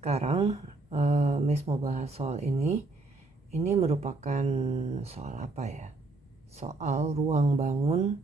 Sekarang Miss mau bahas soal ini. Ini merupakan soal apa ya? Soal ruang bangun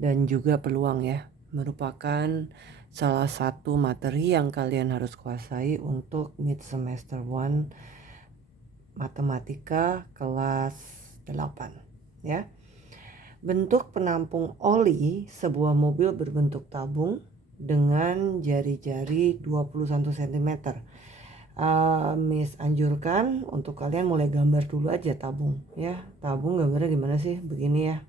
dan juga peluang ya. Merupakan salah satu materi yang kalian harus kuasai untuk mid semester 1 matematika kelas 8 ya. Bentuk penampung oli sebuah mobil berbentuk tabung dengan jari-jari 21 cm. Miss anjurkan untuk kalian mulai gambar dulu aja tabung ya. Tabung gambarnya gimana sih? Begini ya.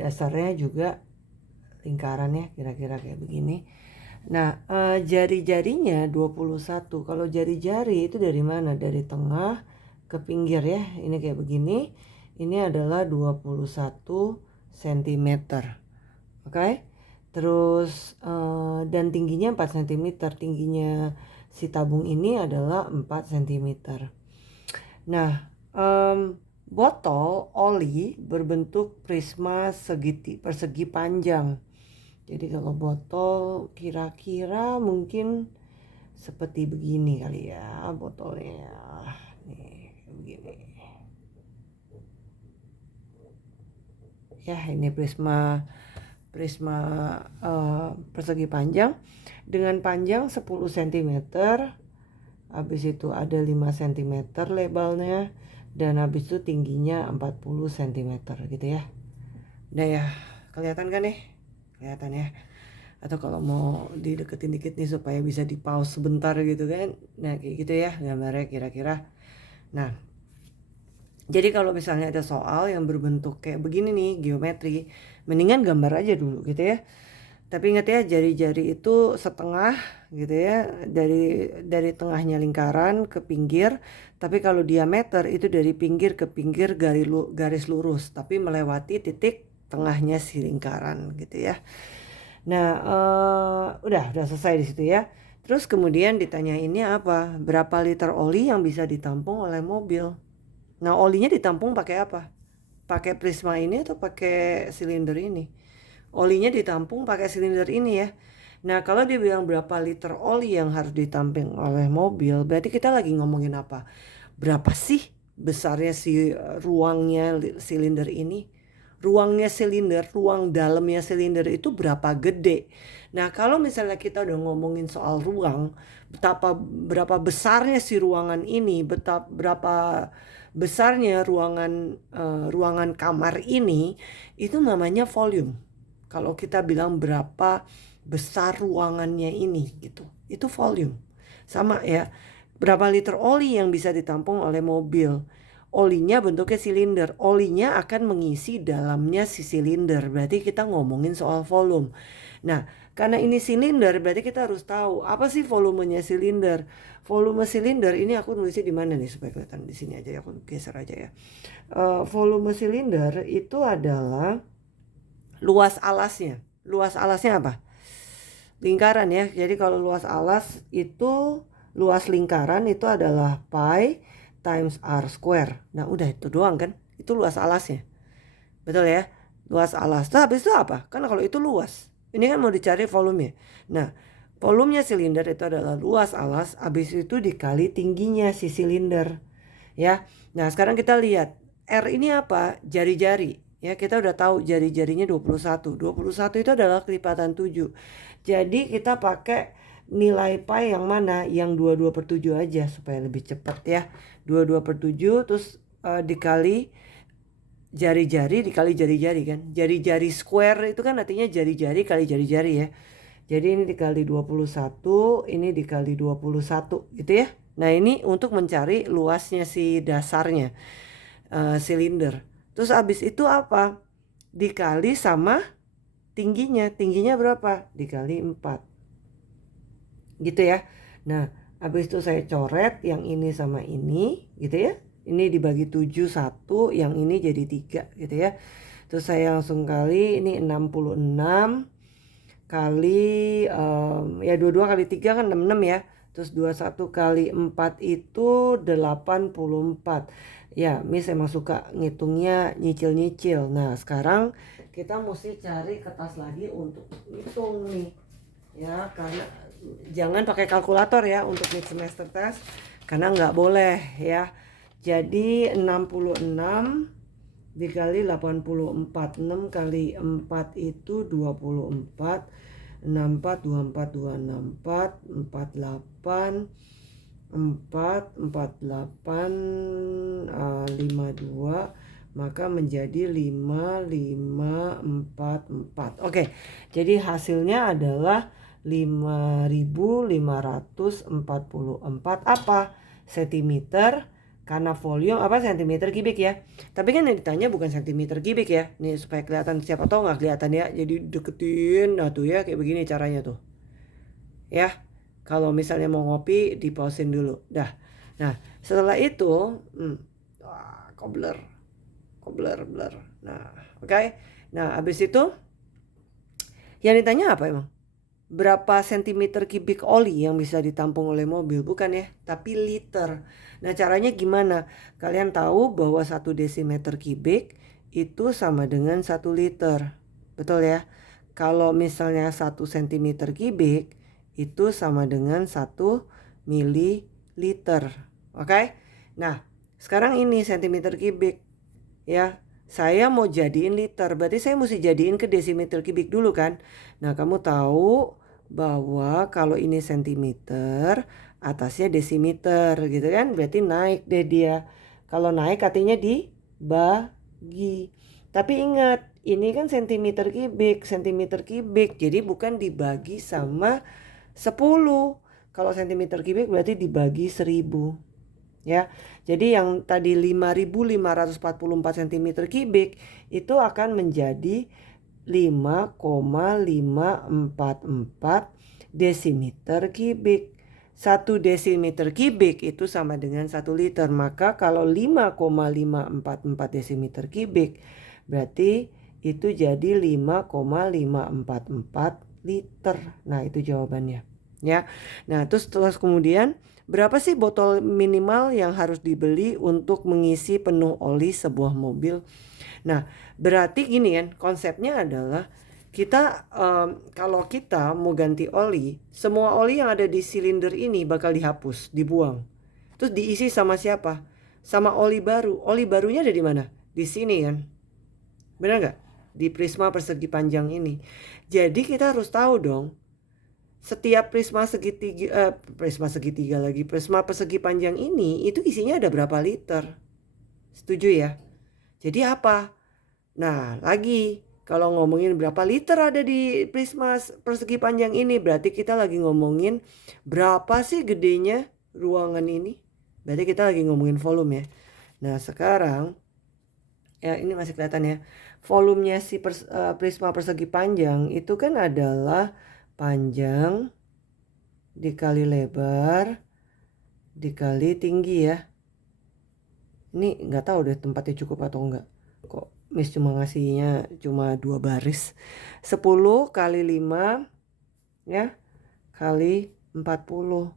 Dasarnya juga lingkaran ya, kira-kira kayak begini. Nah, jari-jarinya 21. Kalau jari-jari itu dari mana? Dari tengah ke pinggir ya. Ini kayak begini. Ini adalah 21 cm. Oke. Terus dan tingginya 4 cm. Tingginya si tabung ini adalah 4 cm. Nah, botol oli berbentuk prisma persegi panjang. Jadi kalau botol kira-kira mungkin seperti begini kali ya botolnya. Nih, begini. Ya, ini prisma persegi panjang dengan panjang 10 cm. Habis itu ada 5 cm lebalnya dan habis itu tingginya 40 cm gitu ya. Nah ya, kelihatan kan nih? Kelihatan ya. Atau kalau mau dideketin dikit nih supaya bisa di pause sebentar gitu kan. Nah kayak gitu ya gambarnya kira-kira. Nah, jadi kalau misalnya ada soal yang berbentuk kayak begini nih, geometri, mendingan gambar aja dulu gitu ya. Tapi ingat ya, jari-jari itu setengah gitu ya, dari tengahnya lingkaran ke pinggir. Tapi kalau diameter itu dari pinggir ke pinggir garis lurus, tapi melewati titik tengahnya si lingkaran gitu ya. Nah, udah selesai di situ ya. Terus kemudian ditanyainnya apa? Berapa liter oli yang bisa ditampung oleh mobil? Nah, olinya ditampung pakai apa? Pakai prisma ini atau pakai silinder ini? Olinya ditampung pakai silinder ini ya. Nah, kalau dia bilang berapa liter oli yang harus ditampung oleh mobil, berarti kita lagi ngomongin apa? Berapa sih besarnya si ruangnya silinder ini? Ruangnya silinder, ruang dalamnya silinder itu berapa gede? Nah, kalau misalnya kita udah ngomongin soal ruang, berapa besarnya si ruangan ini, berapa besarnya ruangan kamar ini, itu namanya volume. Kalau kita bilang berapa besar ruangannya ini gitu, itu volume. Sama ya, berapa liter oli yang bisa ditampung oleh mobil. Olinya bentuknya silinder, olinya akan mengisi dalamnya si silinder, berarti kita ngomongin soal volume. Nah, karena ini silinder, berarti kita harus tahu apa sih volumenya silinder. Volume silinder ini aku nulisnya di mana nih supaya kelihatan, di sini aja ya, aku geser aja ya. Volume silinder itu adalah luas alasnya. Luas alasnya apa? Lingkaran ya. Jadi kalau luas alas itu, luas lingkaran itu adalah pi times r square. Nah udah itu doang kan. Itu luas alasnya. Betul ya. Luas alas. Nah habis itu apa? Kan kalau itu luas. Ini kan mau dicari volumenya. Nah volumenya silinder itu adalah luas alas. Habis itu dikali tingginya si silinder. Ya. Nah sekarang kita lihat. R ini apa? Jari-jari. Ya, kita udah tahu jari-jarinya 21. 21 itu adalah kelipatan 7. Jadi kita pakai nilai pi yang mana? Yang 22/7 aja supaya lebih cepat ya. 22/7 terus dikali jari-jari dikali jari-jari kan. Jari-jari square itu kan artinya jari-jari kali jari-jari ya. Jadi ini dikali 21, ini dikali 21 gitu ya. Nah ini untuk mencari luasnya si dasarnya silinder. Terus abis itu apa? Dikali sama tingginya. Tingginya berapa? Dikali 4. Gitu ya. Nah, abis itu saya coret yang ini sama ini gitu ya. Ini dibagi 7 1, yang ini jadi 3 gitu ya. Terus saya langsung kali, ini 66 kali ya 22 kali 3 kan 66 ya. Terus 21 kali 4 itu 84. Ya, Miss emang suka ngitungnya nyicil-nyicil. Nah, sekarang kita mesti cari kertas lagi untuk hitung nih. Ya, karena jangan pakai kalkulator ya untuk mid semester test karena nggak boleh ya. Jadi 66 dikali 84, 6 kali 4 itu 24, 64, 24, 264, 48, 48, 52, maka menjadi 5544. Oke, jadi hasilnya adalah 5544 apa? Sentimeter, karena volume apa sentimeter kubik ya. Tapi kan yang ditanya bukan sentimeter kubik ya. Nih supaya kelihatan, siapa tahu nggak kelihatan ya. Jadi deketin, nah tuh ya kayak begini caranya tuh. Ya, kalau misalnya mau ngopi dipausin dulu. Dah. Nah, setelah itu, kok blur. Nah, oke. Nah, habis itu yang ditanya apa emang? Berapa sentimeter kubik oli yang bisa ditampung oleh mobil? Bukan ya, tapi liter. Nah, caranya gimana? Kalian tahu bahwa 1 desimeter kubik itu sama dengan 1 liter. Betul ya? Kalau misalnya 1 sentimeter kubik itu sama dengan 1 mililiter. Oke? Nah, sekarang ini sentimeter kubik ya. Saya mau jadiin liter, berarti saya mesti jadiin ke desimeter kubik dulu kan. Nah, kamu tahu bahwa kalau ini sentimeter, atasnya desimeter gitu kan. Berarti naik deh dia. Kalau naik artinya dibagi. Tapi ingat, ini kan sentimeter kubik. Jadi bukan dibagi sama 10. Kalau sentimeter kubik berarti dibagi 10. Ya, jadi yang tadi 5544 cm kubik itu akan menjadi 5,544 desimeter kubik. 1 desimeter kubik itu sama dengan 1 liter. Maka kalau 5,544 desimeter kubik berarti itu jadi 5,544 liter. Nah, itu jawabannya. Ya. Nah, terus kemudian berapa sih botol minimal yang harus dibeli untuk mengisi penuh oli sebuah mobil? Nah, berarti gini kan, konsepnya adalah kita kalau kita mau ganti oli, semua oli yang ada di silinder ini bakal dihapus, dibuang. Terus diisi sama siapa? Sama oli baru. Oli barunya ada di mana? Di sini kan. Benar nggak? Di prisma persegi panjang ini. Jadi kita harus tahu dong, setiap prisma persegi panjang ini itu isinya ada berapa liter. Setuju ya? Jadi apa? Nah, lagi kalau ngomongin berapa liter ada di prisma persegi panjang ini, berarti kita lagi ngomongin berapa sih gedenya ruangan ini. Berarti kita lagi ngomongin volume ya. Nah, sekarang ya ini masih kelihatan ya. Volumenya si prisma persegi panjang itu kan adalah panjang dikali lebar dikali tinggi ya. Ini nggak tahu deh tempatnya cukup atau enggak. Kok Miss cuma ngasihnya cuma 2 baris. 10 kali 5 ya kali 40.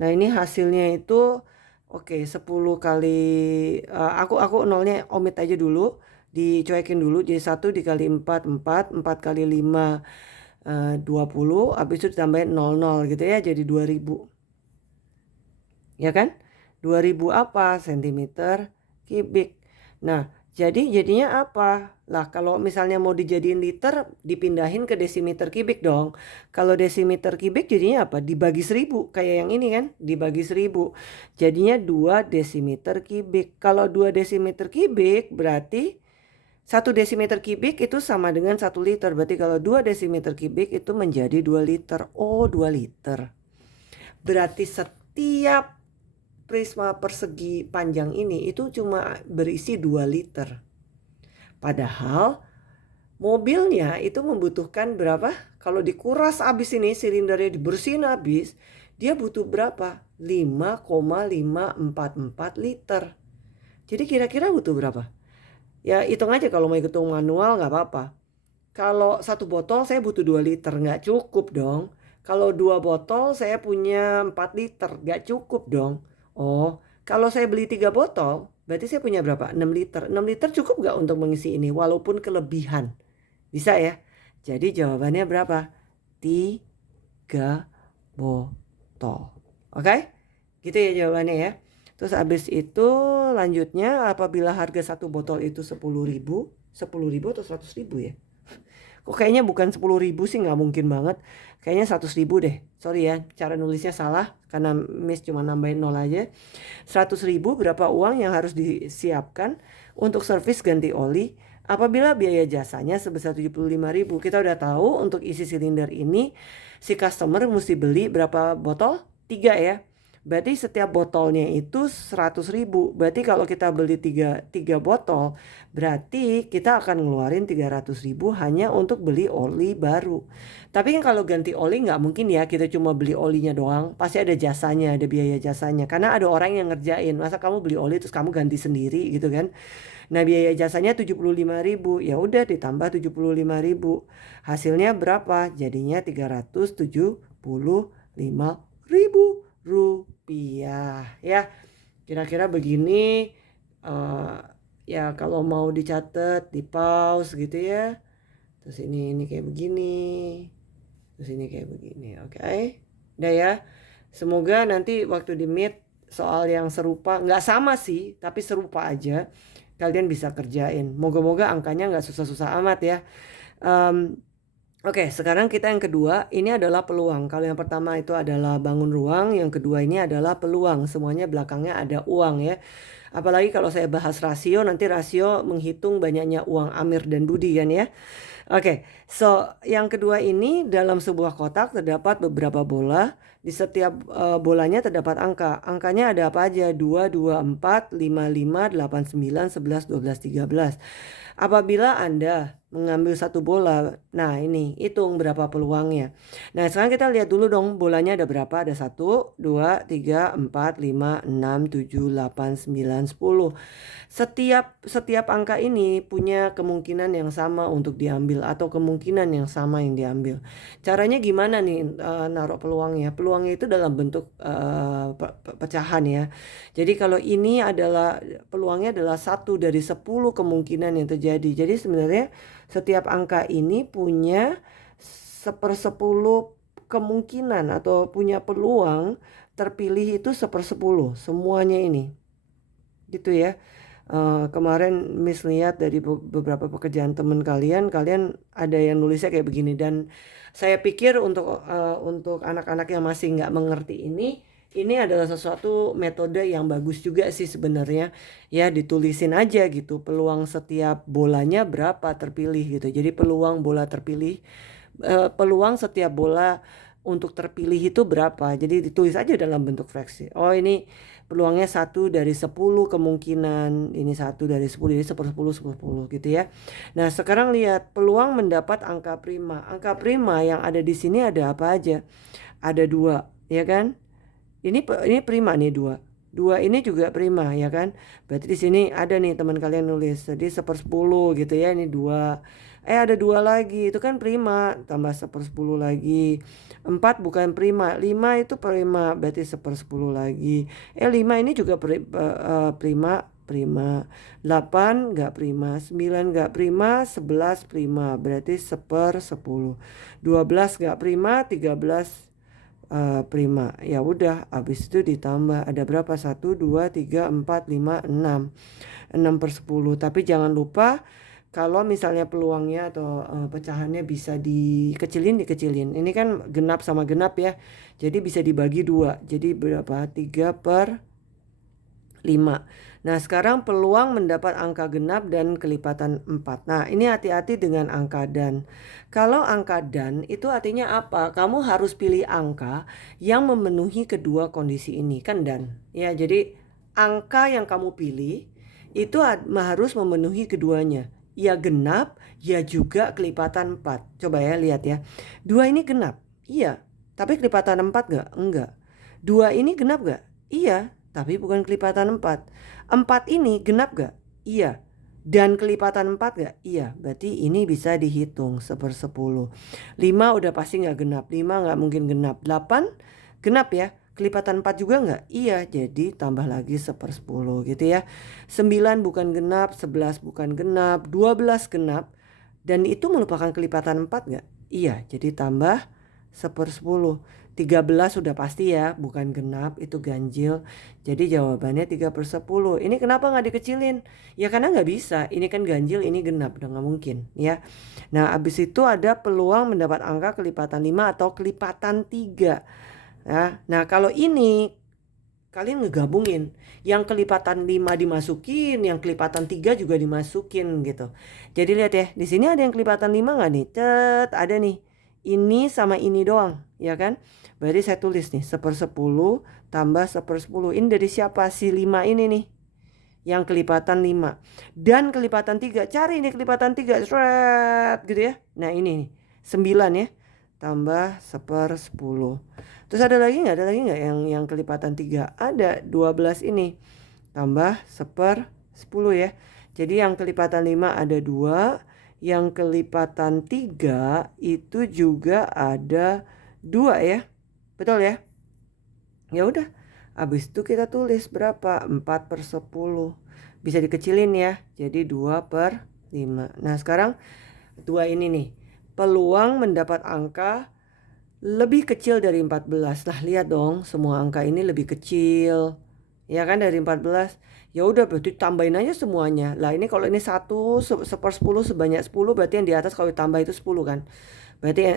Nah, ini hasilnya itu oke, 10 kali aku nolnya omit aja dulu, dicuekin dulu. Jadi 1 dikali 4 kali 5 20, habis itu ditambahin 00 gitu ya, jadi 2000. Ya kan? 2000 apa? Sentimeter kubik. Nah, jadinya apa? Lah, kalau misalnya mau dijadiin liter, dipindahin ke desimeter kubik dong. Kalau desimeter kubik jadinya apa? Dibagi 1000, kayak yang ini kan? Dibagi 1000. Jadinya 2 desimeter kubik. Kalau 2 desimeter kubik berarti 1 desimeter kubik itu sama dengan 1 liter. Berarti kalau 2 desimeter kubik itu menjadi 2 liter. Oh, 2 liter. Berarti setiap prisma persegi panjang ini itu cuma berisi 2 liter. Padahal mobilnya itu membutuhkan berapa? Kalau dikuras habis ini, silindernya dibersihin habis, dia butuh berapa? 5,544 liter. Jadi kira-kira butuh berapa? Ya hitung aja, kalau mau hitung manual nggak apa-apa. Kalau 1 botol saya butuh 2 liter, nggak cukup dong. Kalau 2 botol saya punya 4 liter, nggak cukup dong. Oh, kalau saya beli 3 botol, berarti saya punya berapa? 6 liter. 6 liter cukup nggak untuk mengisi ini, walaupun kelebihan? Bisa ya? Jadi jawabannya berapa? 3. 3 botol. Oke? Gitu ya jawabannya ya. Terus habis itu lanjutnya apabila harga satu botol itu 10.000 atau 100.000 ya? Kok kayaknya bukan 10.000 sih, nggak mungkin banget. Kayaknya 100.000 deh. Sorry ya, cara nulisnya salah karena Miss cuma nambahin 0 aja. 100.000 berapa uang yang harus disiapkan untuk servis ganti oli apabila biaya jasanya sebesar 75.000. Kita udah tahu untuk isi silinder ini si customer mesti beli berapa botol? 3 ya. Berarti setiap botolnya itu 100.000. Berarti kalau kita beli 3 botol, berarti kita akan ngeluarin 300.000 hanya untuk beli oli baru. Tapi kan kalau ganti oli nggak mungkin ya kita cuma beli olinya doang. Pasti ada jasanya, ada biaya jasanya. Karena ada orang yang ngerjain. Masa kamu beli oli terus kamu ganti sendiri gitu kan. Nah biaya jasanya 75.000. Ya udah ditambah 75.000. Hasilnya berapa? Jadinya 375.000 rupiah ya. Kira-kira begini. Ya kalau mau dicatat di pause gitu ya. Terus ini kayak begini. Terus ini kayak begini. Oke. Udah ya. Semoga nanti waktu di meet soal yang serupa, nggak sama sih, tapi serupa aja, kalian bisa kerjain. Moga-moga angkanya nggak susah-susah amat ya. Oke, sekarang kita yang kedua, ini adalah peluang. Kalau yang pertama itu adalah bangun ruang, yang kedua ini adalah peluang. Semuanya belakangnya ada uang ya. Apalagi kalau saya bahas rasio, nanti rasio menghitung banyaknya uang Amir dan Budi kan ya. Oke, so yang kedua ini dalam sebuah kotak terdapat beberapa bola. Di setiap bolanya terdapat angka. Angkanya ada apa aja? 2, 2, 4, 5, 5, 8, 9, 11, 12, 13. Apabila Anda mengambil satu bola, nah ini hitung berapa peluangnya. Nah sekarang kita lihat dulu dong bolanya ada berapa. Ada 1, 2, 3, 4, 5, 6, 7, 8, 9, 10. Setiap angka ini punya kemungkinan yang sama untuk diambil atau kemungkinan yang sama yang diambil. Caranya gimana nih naruh peluangnya? Peluangnya itu dalam bentuk pecahan ya. Jadi kalau ini adalah peluangnya adalah 1 dari 10 kemungkinan yang terjadi. Jadi sebenarnya setiap angka ini punya 1/10 kemungkinan atau punya peluang terpilih itu 1/10 semuanya ini. Gitu ya. Kemarin Miss lihat dari beberapa pekerjaan teman kalian ada yang nulisnya kayak begini dan saya pikir untuk anak-anak yang masih nggak mengerti ini adalah sesuatu metode yang bagus juga sih sebenarnya ya, ditulisin aja gitu peluang setiap bolanya berapa terpilih gitu. Jadi peluang bola terpilih, peluang setiap bola untuk terpilih itu berapa, jadi ditulis aja dalam bentuk fraksi. Oh ini peluangnya 1 dari 10 kemungkinan, ini 1 dari 10, jadi 1/10 gitu ya. Nah sekarang lihat peluang mendapat angka prima. Angka prima yang ada di sini ada apa aja? Ada 2 ya kan? Ini prima nih 2. 2 ini juga prima ya kan? Berarti di sini ada nih teman kalian nulis. Jadi 1/10 gitu ya, ini 2. Ada 2 lagi, itu kan prima, tambah 1/10 lagi. 4 bukan prima, 5 itu prima, berarti 1/10 lagi. 5 ini juga prima. 8 nggak prima, 9 nggak prima, 11 prima, berarti 1/10. 12 nggak prima, 13 prima. Ya udah, habis itu ditambah ada berapa? 1, 2, 3, 4, 5, 6. 6/10. Tapi jangan lupa kalau misalnya peluangnya atau pecahannya bisa dikecilin. Ini kan genap sama genap ya. Jadi bisa dibagi 2. Jadi berapa? 3/5. Nah sekarang peluang mendapat angka genap dan kelipatan 4. Nah ini hati-hati dengan angka dan. Kalau angka dan itu artinya apa? Kamu harus pilih angka yang memenuhi kedua kondisi ini. Kan dan. Ya jadi angka yang kamu pilih itu harus memenuhi keduanya. Ya genap, ya juga kelipatan 4. Coba ya lihat ya. 2 ini genap. Iya. Tapi kelipatan 4 gak? Enggak. 2 ini genap gak? Iya. Tapi bukan kelipatan 4. 4 ini genap gak? Iya. Dan kelipatan 4 gak? Iya. Berarti ini bisa dihitung 1/10. 5 udah pasti gak genap. 5 gak mungkin genap. 8 genap ya. Kelipatan 4 juga gak? Iya. Jadi tambah lagi 1/10 gitu ya. 9 bukan genap. 11 bukan genap. 12 genap. Dan itu merupakan kelipatan 4 gak? Iya. Jadi tambah 1/10. 13 sudah pasti ya, bukan genap, itu ganjil. Jadi jawabannya 3/10. Ini kenapa nggak dikecilin? Ya karena nggak bisa, ini kan ganjil, ini genap, udah nggak mungkin ya. Nah abis itu ada peluang mendapat angka kelipatan 5 atau kelipatan 3 ya. Nah kalau ini kalian ngegabungin, yang kelipatan 5 dimasukin, yang kelipatan 3 juga dimasukin gitu. Jadi lihat ya, di sini ada yang kelipatan 5 nggak nih? Ada nih. Ini sama ini doang, ya kan? Berarti saya tulis nih 1/10 tambah 1/10. Ini dari siapa? Si 5 ini nih. Yang kelipatan 5. Dan kelipatan 3. Cari nih kelipatan 3. Shred, gitu ya. Nah ini nih. 9 ya. Tambah 1/10. Terus ada lagi nggak? Ada lagi nggak yang kelipatan 3? Ada 12 ini. Tambah 1/10 ya. Jadi yang kelipatan 5 ada 2. Yang kelipatan 3 itu juga ada 2 ya. Betul ya? Ya udah. Habis itu kita tulis berapa? 4/10. Bisa dikecilin ya. Jadi 2/5. Nah sekarang 2 ini nih. Peluang mendapat angka lebih kecil dari 14. Lah lihat dong, semua angka ini lebih kecil. Ya kan dari 14. Ya udah berarti tambahin aja semuanya. Lah ini kalau ini 1 1/10 sebanyak 10 berarti yang di atas kalau ditambah itu 10 kan. Berarti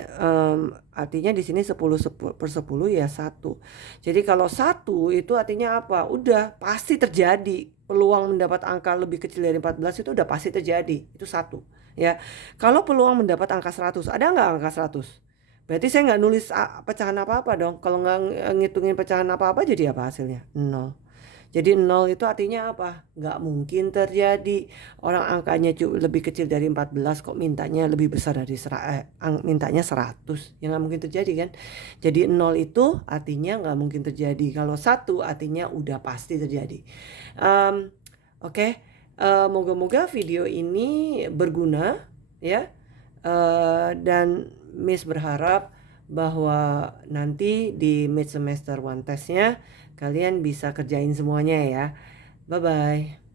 artinya di sini 10/10 ya 1. Jadi kalau 1 itu artinya apa? Udah pasti terjadi. Peluang mendapat angka lebih kecil dari 14 itu udah pasti terjadi. Itu 1 ya. Kalau peluang mendapat angka 100, ada nggak angka 100? Berarti saya nggak nulis pecahan apa-apa dong. Kalau nggak ngitungin pecahan apa-apa jadi apa hasilnya? 0. Jadi 0 itu artinya apa? Nggak mungkin terjadi. Orang angkanya lebih kecil dari 14 kok mintanya lebih besar dari mintanya 100. Ya nggak mungkin terjadi kan? Jadi 0 itu artinya nggak mungkin terjadi. Kalau 1 artinya udah pasti terjadi. Oke. Moga-moga video ini berguna ya. Dan Miss berharap bahwa nanti di mid semester 1 testnya kalian bisa kerjain semuanya ya. Bye bye.